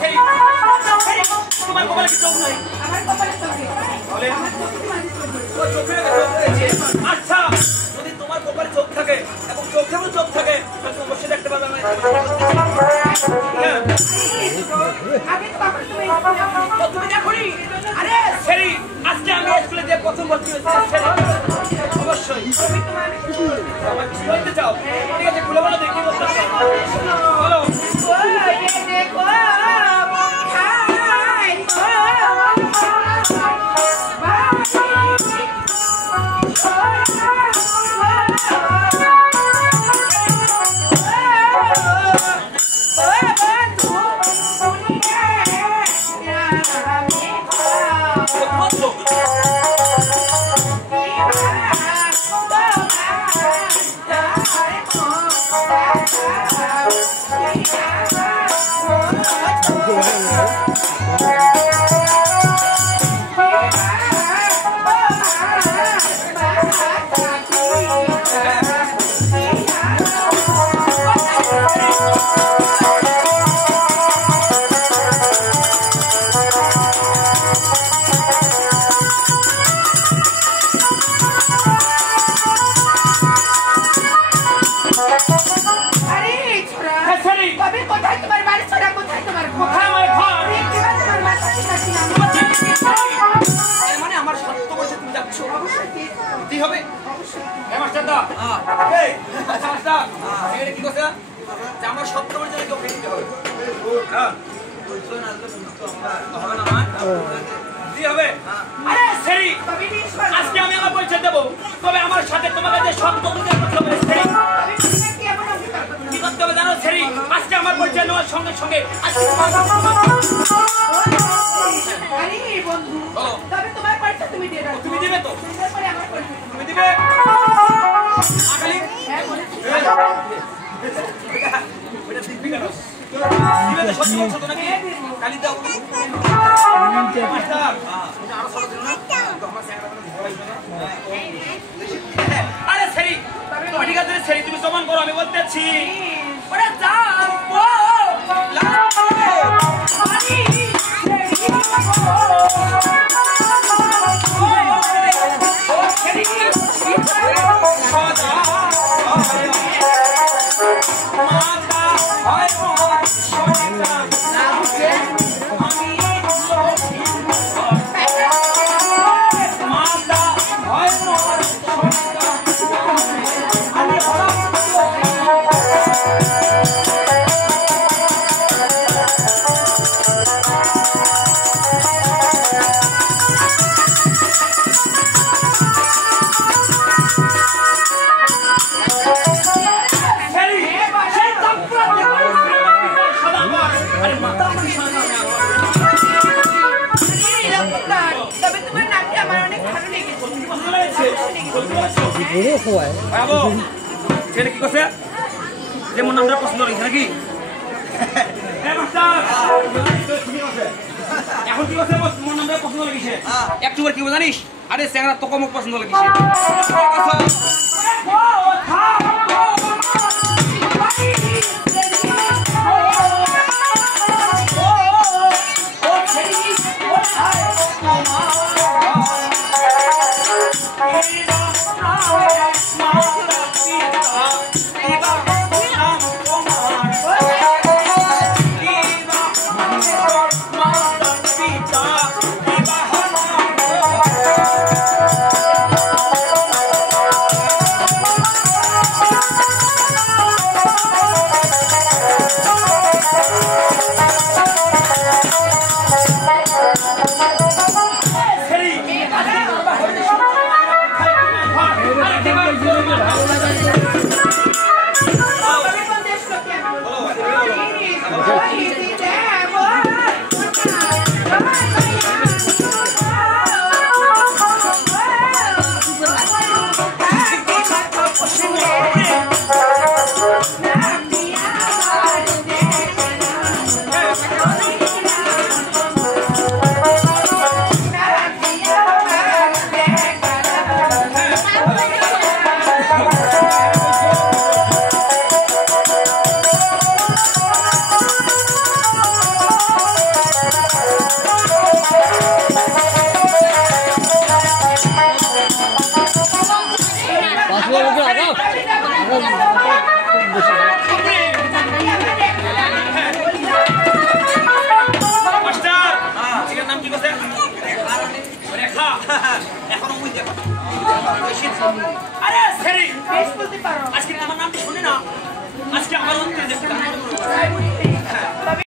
ছেড়ি তোমার কপালে কি চোখ নাই? আমার কপালে চোখ নেই। বলে আমার চোখে মাঝে চোখ নেই। ও চোখে চোখ রয়েছে। আচ্ছা যদি তোমার কপালে চোখ থাকে এবং চোখেও চোখ থাকে তাহলে তুমি অবশ্যই দেখতে পাবে না। হ্যাঁ আগে তো বাবা তুমি তুমি দেখোনি? আরে ছেড়ি আজকে আমি স্কুলে যে প্রথম ভর্তি হয়েছি ছেড়ি অবশ্যই তুমি তোমার আমার কিছু বলতে চাও? ঠিক আছে খুলে বলো দেখি বলতে বলো। ওই দেখো আজকে আমি আমার পরিচয় দেবো তবে আমার সাথে তোমাকে যে শব্দ কি করতে হবে জানো ছেড়ি? আজকে আমার পরিচয় নেওয়ার সঙ্গে সঙ্গে তুমি দিবে তো? তুমি দিবে? সত্যি বলছো তো নাকি? কালি দাও আরে ছেড়ি তুমি ঠিক আছে ছেড়ি তুমি সমান করো আমি বলতেছি ছেলে কি করছে? যেমন নামটা পছন্দ হয়েছে নাকি? এখন কি করছে? মোর নামটা পছন্দ লেগেছে একটু কি জানিস? আরে চ্যাংরা তোকে মুখ পছন্দ লেগেছে। এখনো মুই দেখো আরে সেরি আজকে আমার নামটি শুনে না আজকে আমার অন্তরে দেখতে